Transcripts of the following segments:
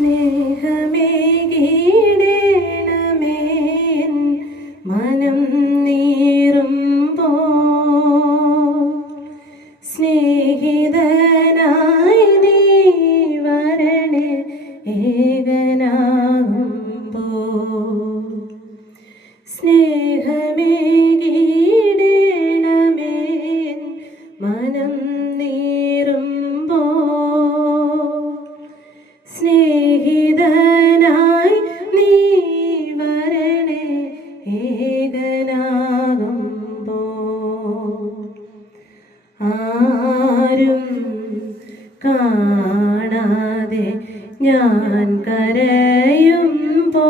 സ്നേഹമേകീടേണമേ മനം നീറും സ്നേഹിതനായി കാണാതെ ഞാൻ കരയുമ്പോ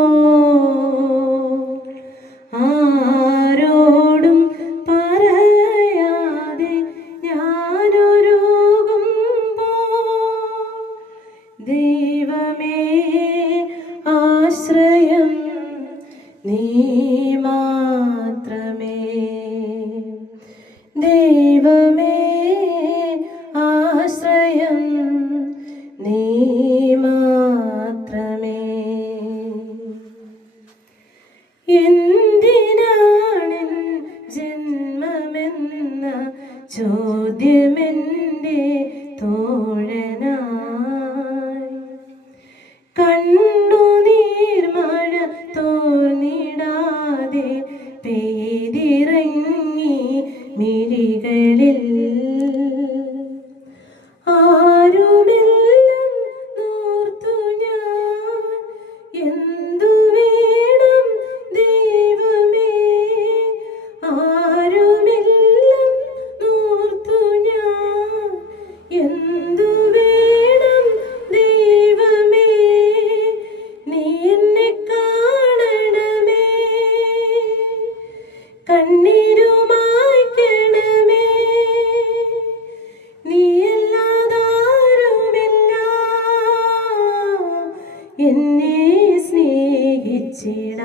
ആരോടും പറയാതെ ഞാനൊരുകുമ്പോ ദൈവമേ ആശ്രയം നീ തോഴനായി എന്നെ സ്നേഹിച്ചിട.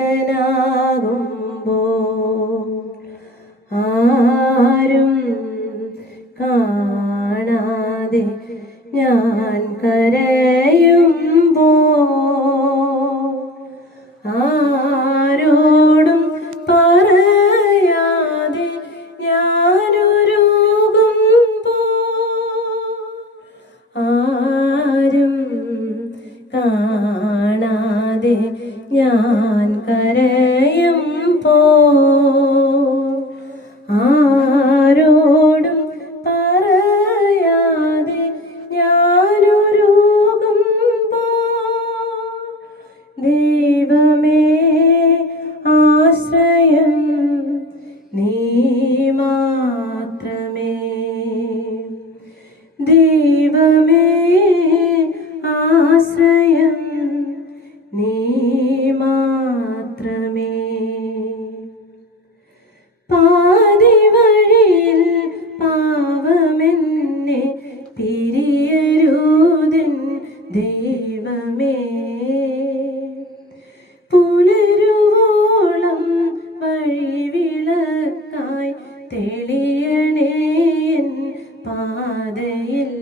ഏകനാകുമ്പോ ആരും കാണാതെ ഞാൻ കരയുമ്പോ മാത്രമേ. ദൈവമേ ആശ്രയം നീ മാത്രമേ. പാതി തെളിയണേ പാതയിൽ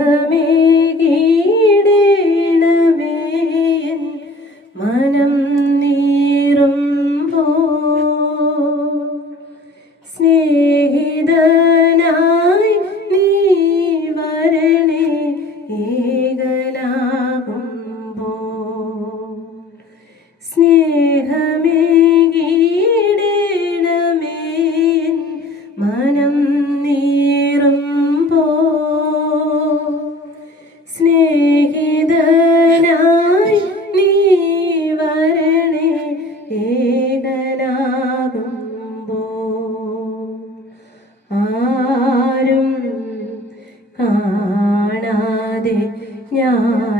സ്നേഹമേകീടേണമേ എൻ മനം നീ ആരും കാണാതെ ഞാൻ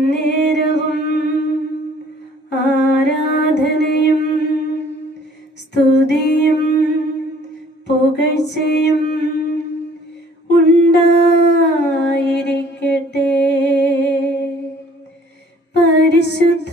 എന്നേരവും ആരാധനയും സ്തുതിയും പുകഴ്ചയും ഉണ്ടായിരിക്കട്ടെ. പരിശുദ്ധ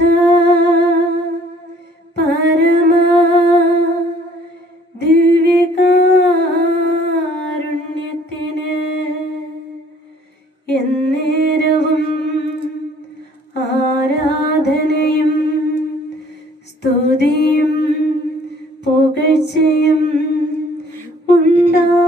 സ്തുതിയും പുകഴ്ചയും ഉണ്ടായിരിക്കട്ടെ